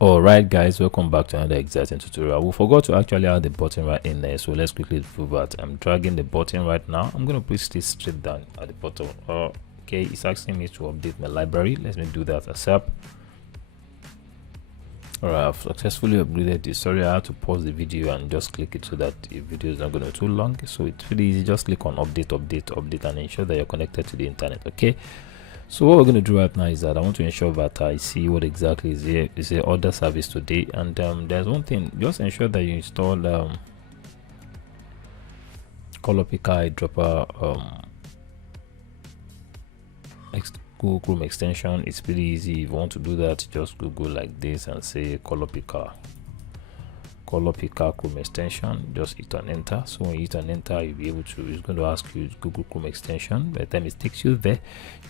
Alright guys, welcome back to another exciting tutorial. We forgot to actually add the button right in there, so let's quickly do that. I'm dragging the button right now. I'm going to push this straight down at the bottom. Okay, it's asking me to update my library. Let me do that asap. Alright, I've successfully upgraded this. Sorry, I had to pause the video and just click it so that the video is not going to be too long. So it's really easy. Just click on update and ensure that you're connected to the internet. Okay, so what we're going to do right now is that I want to ensure that I see what exactly is here. Is a order service today, and there's one thing. Just ensure that you install color picker eyedropper Google Chrome extension. It's pretty easy. If you want to do that, just Google like this and say color picker Chrome extension. Just hit on enter. So when you hit on enter, you'll be able to, it's going to ask you Google Chrome extension. By the time it takes you there,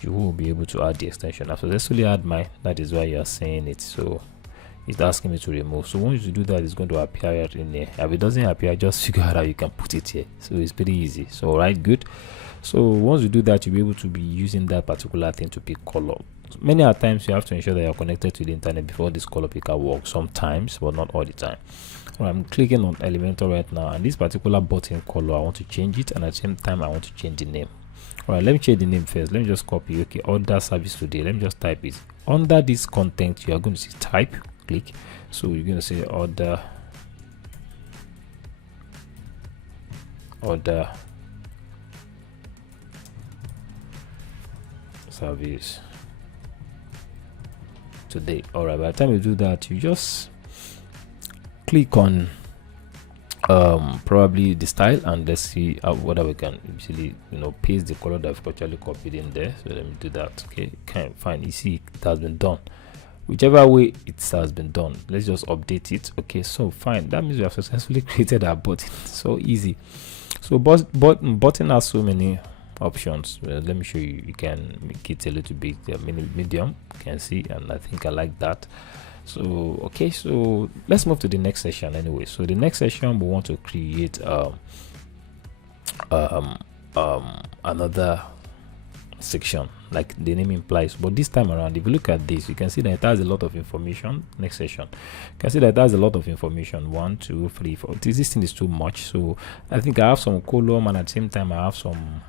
you will be able to add the extension. I've successfully add mine. That is why you are seeing it. So it's asking me to remove. So once you do that, it's going to appear in here. If it doesn't appear, just figure out how you can put it here. So it's pretty easy. So right, good. So once you do that, you'll be able to be using that particular thing to pick color. Many a times you have to ensure that you're connected to the internet before this color picker works, sometimes, but not all the time. Well, I'm clicking on Elementor right now, and this particular button color, I want to change it, and at the same time I want to change the name. All right, let me change the name first. Let me just copy. Okay, order service today. Let me just type it under this content. You are going to see type, click. So you're going to say order service today. All right, by the time you do that, you just click on probably the style, and let's see whether we can easily paste the color that I've actually copied in there. So let me do that. Okay, okay, fine. You see it has been done. Whichever way it has been done, let's just update it. Okay, so fine, that means we have successfully created our button. So easy. So button has so many options. Well, let me show you. You can make it a little bit medium, you can see, and I think I like that. So okay, so let's move to the next session anyway. So the next session, we want to create another section like the name implies, but this time around, if you look at this, you can see that it has a lot of information. Next session, you can see that it has a lot of information. 1 2 3 4. This thing is too much, so I think I have some column, and at the same time I have some,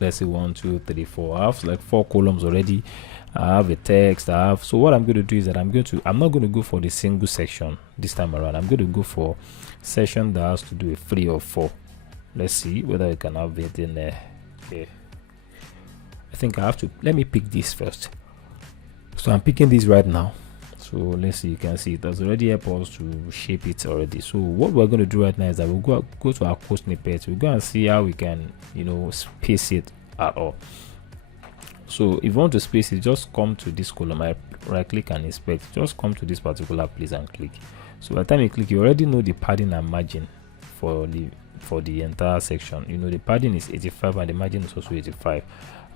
let's say 1 2 3 4. I have like 4 columns already. I have a text. I have, so what I'm going to do is that I'm not going to go for the single section this time around. I'm going to go for section that has to do with 3 or 4. Let's see whether I can have it in there. Okay, I think I have to, let me pick this first. So I'm picking this right now. So let's see, you can see it has already helped us to shape it already. So what we're going to do right now is that we'll go to our code snippet. We'll go and see how we can space it at all. So if you want to space it, just come to this column. I right click and inspect. Just come to this particular place and click. So by the time you click, you already know the padding and margin for the entire section. The padding is 85 and the margin is also 85,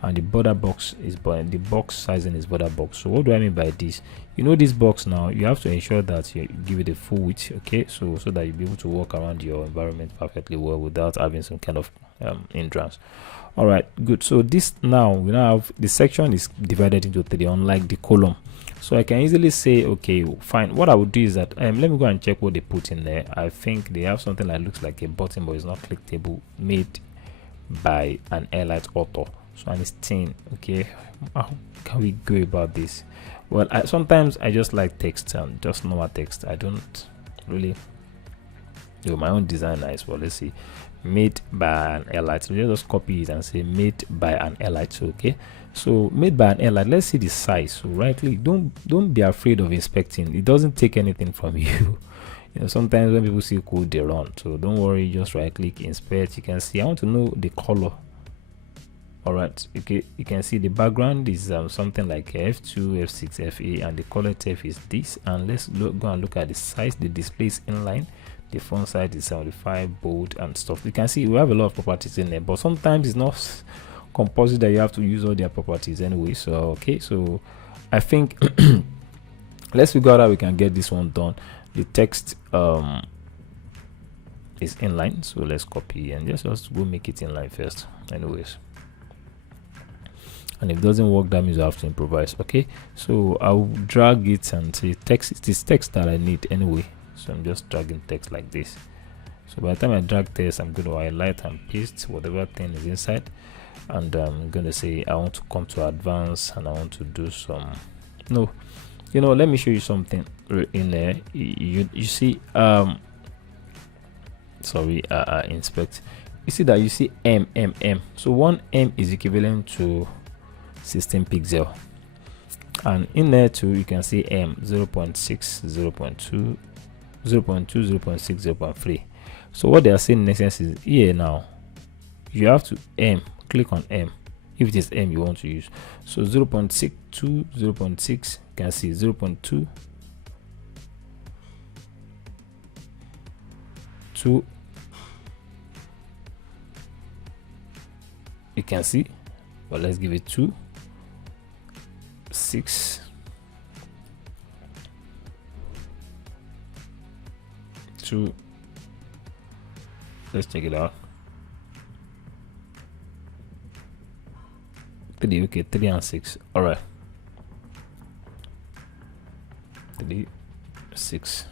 and the border box is the box sizing is border box. So what do I mean by this? This box now, you have to ensure that you give it a full width. Okay, so that you'll be able to walk around your environment perfectly well without having some kind of hindrance. All right, good. So this now, we now have the section is divided into 3, unlike the column. So I can easily say, okay, fine. What I would do is that let me go and check what they put in there. I think they have something that looks like a button, but it's not clickable, made by an airlight author. So and it's thin. Okay, how can we go about this? Well, sometimes I just like text, and just normal text. I don't really do my own design nice. Well, let's see, made by an airlight. So just copy it and say made by an airlight. So okay, so made by an airlight. Let's see the size. So right click. Don't be afraid of inspecting. It doesn't take anything from you. Sometimes when people see code, they run. So don't worry, just right click, inspect. You can see I want to know the color. All right, okay, you can see the background is something like F2 F6 FA, and the color text is this. And let's go and look at the size. The display is inline, the font size is 75, bold and stuff. You can see we have a lot of properties in there, but sometimes it's not compulsory that you have to use all their properties anyway. So okay, so I think let's figure out how we can get this one done. The text is inline, so let's copy and just go make it inline first anyways. and if it doesn't work, that means you have to improvise. Okay, so I'll drag it and say text. It is text that I need anyway, so I'm just dragging text like this. So by the time I drag text, I'm going to highlight and paste whatever thing is inside, and I'm going to say I want to come to advanced, and I want to do some, no, you know, let me show you something in there. You see, sorry, inspect. You see that you see M. So 1 M is equivalent to 16 pixel, and in there too you can see M 0.6, 0.2, 0.2, 0.6, 0.3. So what they are saying in essence is here now you have to click on M if it is M you want to use. So 0.6 to 0.6, you can see 0.2 to, you can see, but let's give it 2, 6, 2. Let's check it out. 3, okay, 3 and 6. All right, 3, 6.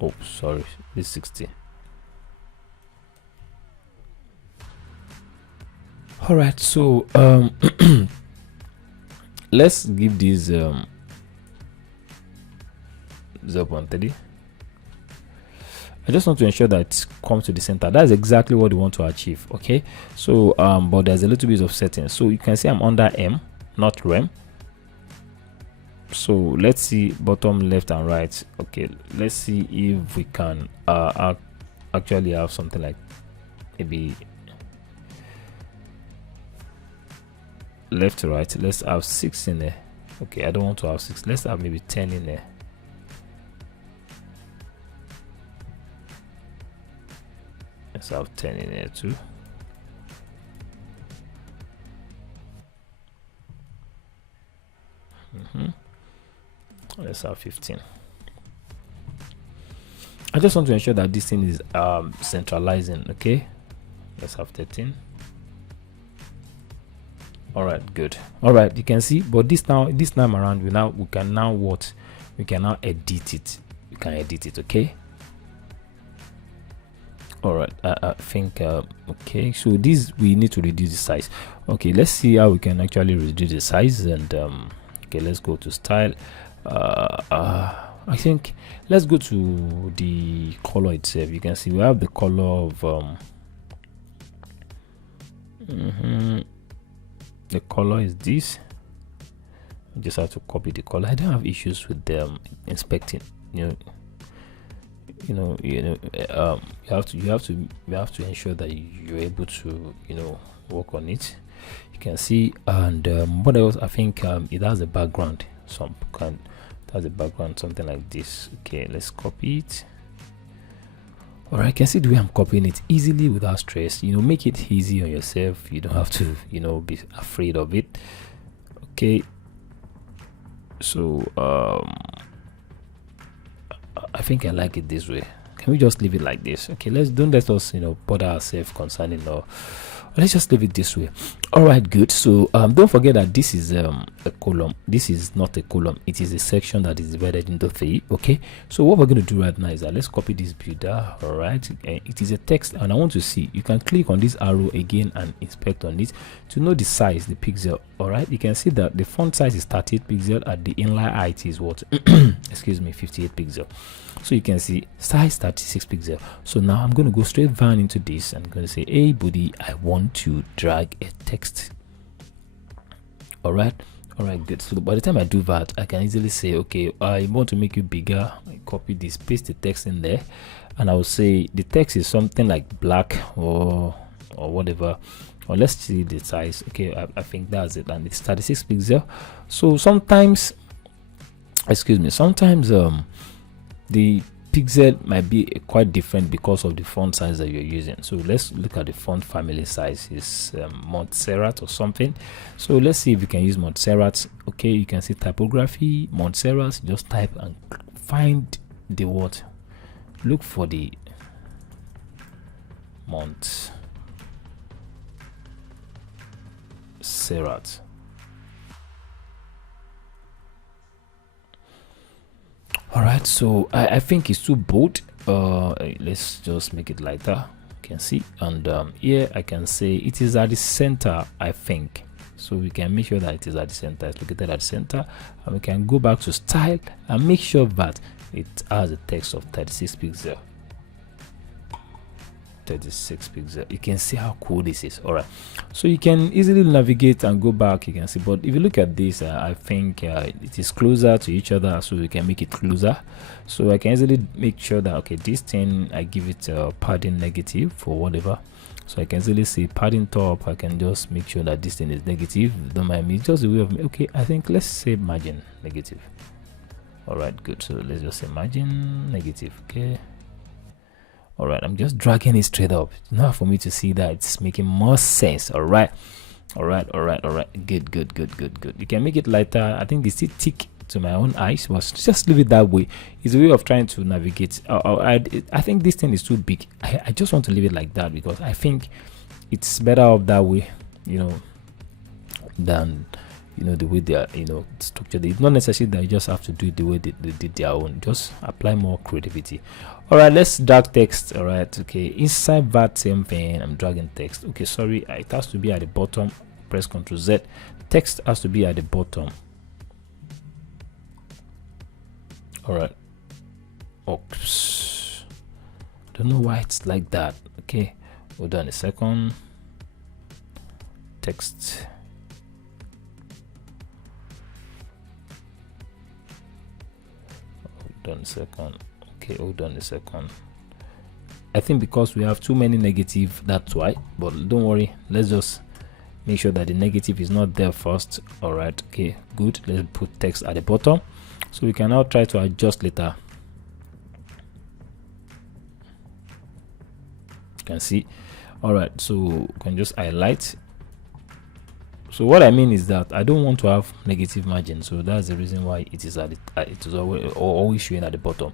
Oh, sorry, this 60. All right, so let's give this 0.30. I just want to ensure that it comes to the center. That's exactly what we want to achieve. Okay, so but there's a little bit of settings. So you can see I'm under M, not rem. So let's see bottom left and right. Okay, let's see if we can actually have something like maybe left to right. Let's have 6 in there. Okay, I don't want to have 6. Let's have maybe 10 in there. Let's have 10 in there too. Let's have 15. I just want to ensure that this thing is centralizing. Okay, let's have 13. All right, good. All right, you can see, but this time around we can now edit it. We can edit it. Okay. All right, I think okay, so this we need to reduce the size. Okay, let's see how we can actually reduce the size. And okay, let's go to style. I think let's go to the color itself. You can see we have the color of the color is this. You just have to copy the color. I don't have issues with them inspecting. You have to ensure that you're able to work on it. You can see, and what else? I think it has a background, something like this. Okay, let's copy it. All right, you can see the way I'm copying it easily without stress. Make it easy on yourself. You don't have to be afraid of it. Okay, so I think I like it this way. Can we just leave it like this? Okay, don't let us bother ourselves concerning, or let's just leave it this way. All right, good. So don't forget that this is a column. This is not a column, it is a section that is divided into 3. Okay, so what we're going to do right now is that let's copy this builder. All right, it is a text, and I want to see, you can click on this arrow again and inspect on it to know the size, the pixel. All right, you can see that the font size is 38 pixel and the inline height is what excuse me, 58 pixel. So you can see size 36 pixel. So now I'm going to go straight down into this. I'm going to say, hey buddy, I want to drag a text. All right, good. So by the time I do that, I can easily say, okay, I want to make you bigger. I copy this, paste the text in there, and I will say the text is something like black or whatever. Or let's see the size. Okay, I think that's it, and it's 36 pixel. So sometimes the pixel might be quite different because of the font size that you're using. So let's look at the font family size. Is Montserrat or something. So let's see if we can use Montserrat. Okay, you can see typography Montserrat. Just type and find the word. Look for the Serrat. All right, so I think it's too bold. Let's just make it lighter. You can see, and here I can say it is at the center, I think. So we can make sure that it is at the center. It's located at the center, and we can go back to style and make sure that it has a text of 36 pixels. 36 pixels. You can see how cool this is. All right, so you can easily navigate and go back. You can see, but if you look at this, I think it is closer to each other, so we can make it closer. So I can easily make sure that, okay, this thing, I give it padding negative for whatever. So I can easily say padding top. I can just make sure that this thing is negative. Don't mind me, just a way of, okay, I think let's say margin negative. All right, good. So let's just say margin negative. Okay. All right, I'm just dragging it straight up now for me to see that it's making more sense. All right, all right, all right, all right. Good, good, good, good, good. You can make it lighter. I think it's still thick to my own eyes, but just leave it that way. It's a way of trying to navigate. I think this thing is too big. I just want to leave it like that because I think it's better off that way, you know, than, you know, the way they are, you know, structured. It's not necessary that you just have to do it the way they did their own. Just apply more creativity. All right, let's drag text. All right, okay, inside that same thing, I'm dragging text. Okay, sorry, it has to be at the bottom. Press Ctrl Z. Text has to be at the bottom. All right. Oops, don't know why it's like that. Okay, hold on a second. Text. Hold on a second. Okay, hold on a second. I think because we have too many negative, that's why, but don't worry, let's just make sure that the negative is not there first. All right, okay, good. Let's put text at the bottom so we can now try to adjust later. You can see. All right, so we can just highlight. So what I mean is that I don't want to have negative margin, so that's the reason why it is at it is always showing at the bottom.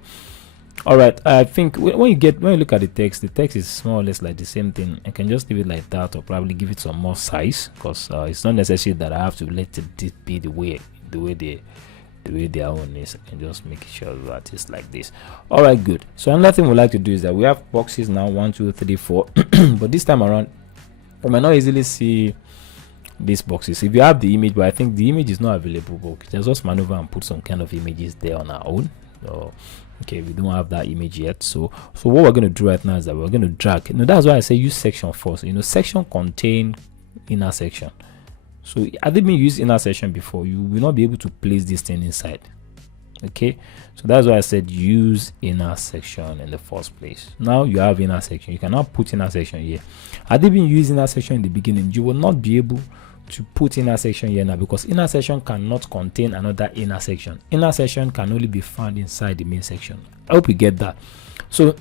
All right, I think when you look at the text is more or less like the same thing. I can just leave it like that, or probably give it some more size, because it's not necessary that I have to let it be the way their own is. I can just make sure that it's like this. All right, good. So another thing we like to do is that we have boxes now, 1 2 3 4 but this time around we might not easily see these boxes if you have the image, but I think the image is not available. But let's just maneuver and put some kind of images there on our own. So okay, we don't have that image yet. So what we're going to do right now is that we're going to drag. That's why I say use section first. Section contain inner section. So had they been used inner section before, you will not be able to place this thing inside. Okay, so that's why I said use inner section in the first place. Now you have inner section. You cannot put inner section here. Had they been using inner section in the beginning, you will not be able to put inner section here now, because inner section cannot contain another inner section. Inner section can only be found inside the main section. I hope you get that. So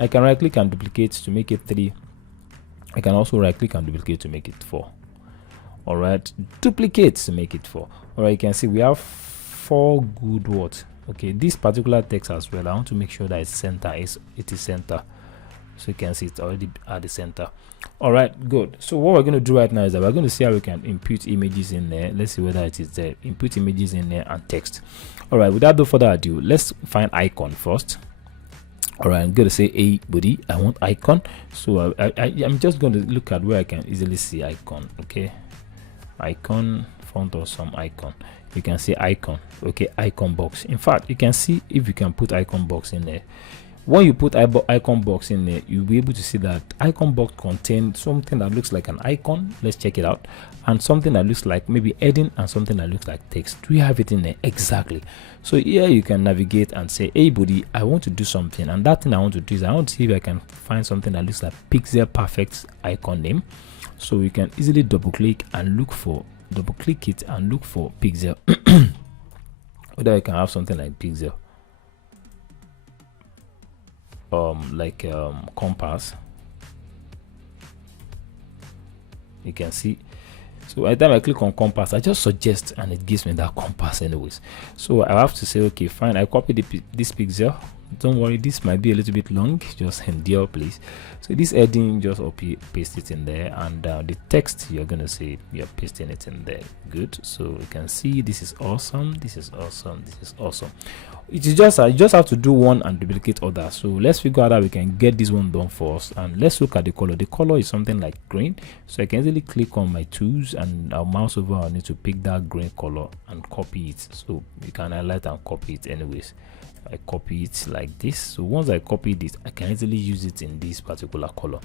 I can right click and duplicate to make it 3. I can also right click and duplicate to make it 4. All right, duplicate to make it 4. All right, you can see we have 4 good words. Okay, this particular text as well, I want to make sure that it's center. It is center, so you can see it's already at the center. All right, good. So what we're going to do right now is that we're going to see how we can input images in there. Let's see whether it is there. Input images in there and text. All right, without no further ado, let's find icon first. All right, I'm going to say, hey buddy, I want icon. So I'm just going to look at where I can easily see icon. Okay, icon, font or some icon. You can see icon. Okay, icon box. In fact, you can see if you can put icon box in there. When you put icon box in there, you'll be able to see that icon box contains something that looks like an icon. Let's check it out. And something that looks like maybe heading, and something that looks like text. Do you have it in there? Exactly. So here you can navigate and say, hey buddy, I want to do something, and that thing I want to do is I want to see if I can find something that looks like pixel perfect icon name. So you can easily double click it and look for pixel. Whether you can have something like pixel, compass. You can see. So every time I click on compass, I just suggest and it gives me that compass anyways. So I have to say, okay, fine, I copy this pixel, don't worry, this might be a little bit long, just endure please. So this heading, just paste it in there, and the text you're gonna see, you're pasting it in there. Good. So you can see this is awesome, this is awesome, this is awesome. It is just you just have to do one and duplicate other. So let's figure out how we can get this one done first, and let's look at the color. The color is something like green, so I can easily click on my tools and I'll mouse over. I need to pick that green color and copy it. So you can highlight and copy it anyways. I copy it like this. So once I copy this, I can easily use it in this particular color.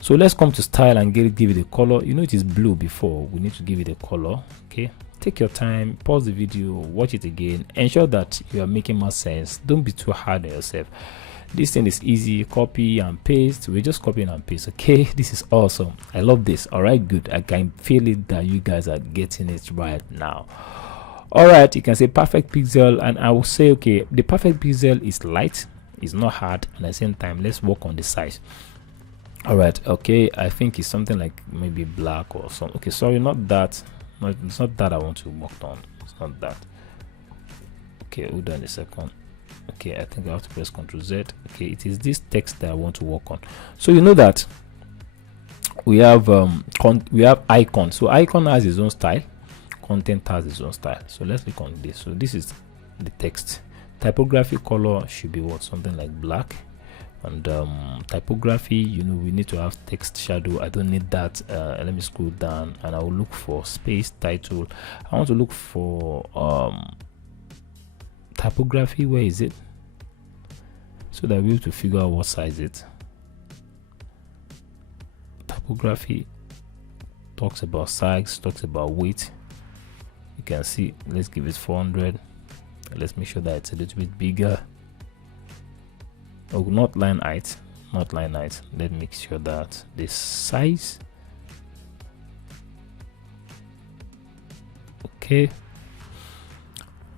So let's come to style and give it a color. You know it is blue before, we need to give it a color. Okay, take your time, pause the video, watch it again, ensure that you are making more sense. Don't be too hard on yourself. This thing is easy, copy and paste. We're just copying and paste. Okay, this is awesome, I love this. All right, good. I can feel it that you guys are getting it right now. All right, you can say perfect pixel, and I will say, okay, the perfect pixel is light, it's not hard, and at the same time let's work on the size. All right, okay, I think it's something like maybe black or something. Okay, sorry, not that. No, it's not that I want to work on. It's not that. Okay, hold on a second. Okay, I think I have to press Ctrl Z. Okay, it is this text that I want to work on. So you know that we have icon. So icon has its own style, content has its own style. So let's click on this. So this is the text. Typography color should be what, something like black. And typography, you know, we need to have text shadow. I don't need that. Let me scroll down and I will look for space title. I want to look for typography. Where is it? So that we'll be able to figure out what size it. Typography talks about size, talks about weight. You can see, let's give it 400. Let's make sure that it's a little bit bigger. Oh, not line height, not line height. Let's make sure that the size. Okay,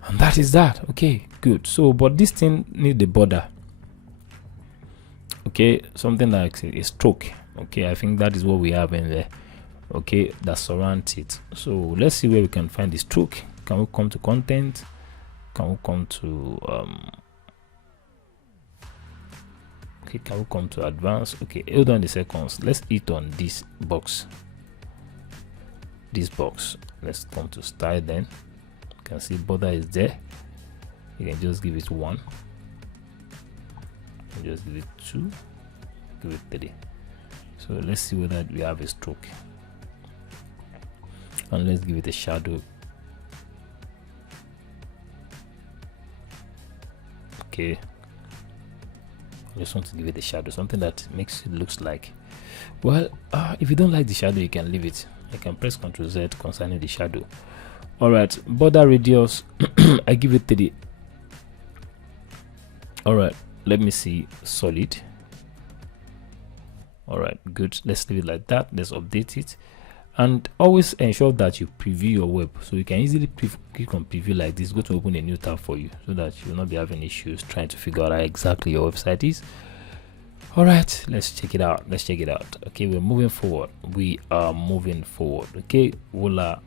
and that is that. Okay, good. So but this thing need the border. Okay, something like a stroke. Okay, I think that is what we have in there. Okay, that surrounds it. So let's see where we can find the stroke. Can we come to content? Can we come to okay, can we come to advanced? Okay, hold on the seconds. Let's hit on this box. This box. Let's come to style then. You can see border is there. You can just give it 1. Just give it 2. Give it 3. So let's see whether we have a stroke. And let's give it a shadow. Okay. I just want to give it a shadow, something that makes it looks like, well, if you don't like the shadow, you can leave it. I can press Ctrl Z concerning the shadow. All right, border radius, I give it 30. All right, let me see solid. All right, good. Let's leave it like that. Let's update it, and always ensure that you preview your web. So you can easily click on preview like this. Go to open a new tab for you, so that you will not be having issues trying to figure out how exactly your website is. All right, let's check it out. Let's check it out. Okay, we're moving forward. We are moving forward. Okay, voila.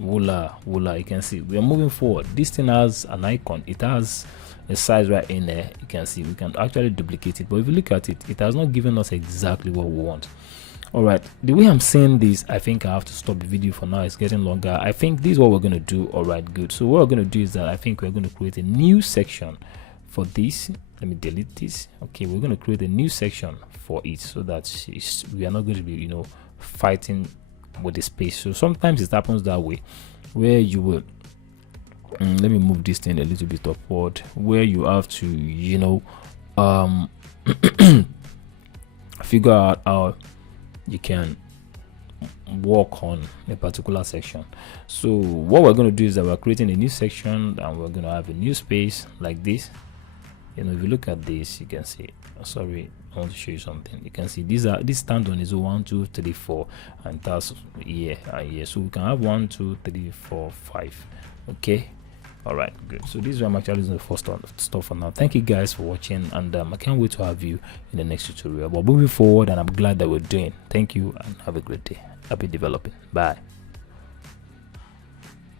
You can see we are moving forward. This thing has an icon. It has a size right in there. You can see we can actually duplicate it, but if you look at it, it has not given us exactly what we want. All right, the way I'm saying this, I think I have to stop the video for now. It's getting longer. I think this is what we're going to do. All right, good. So what we're going to do is that I think we're going to create a new section for this. Let me delete this. Okay, we're going to create a new section for it, so that we are not going to be, you know, fighting with the space. So sometimes it happens that way, where you will let me move this thing a little bit upward, where you have to, you know, figure out how you can work on a particular section. So what we're going to do is that we're creating a new section, and we're going to have a new space like this. You know, if you look at this, you can see, sorry, I want to show you something. You can see this stand on is 1 2 3 4, and that's here and here. So we can have 1 2 3 4 5. Okay, all right, good. So this is where I'm actually using the first stuff for now. Thank you guys for watching, and I can't wait to have you in the next tutorial. But moving forward, and I'm glad that we're doing. Thank you, and have a great day. Happy developing. Bye.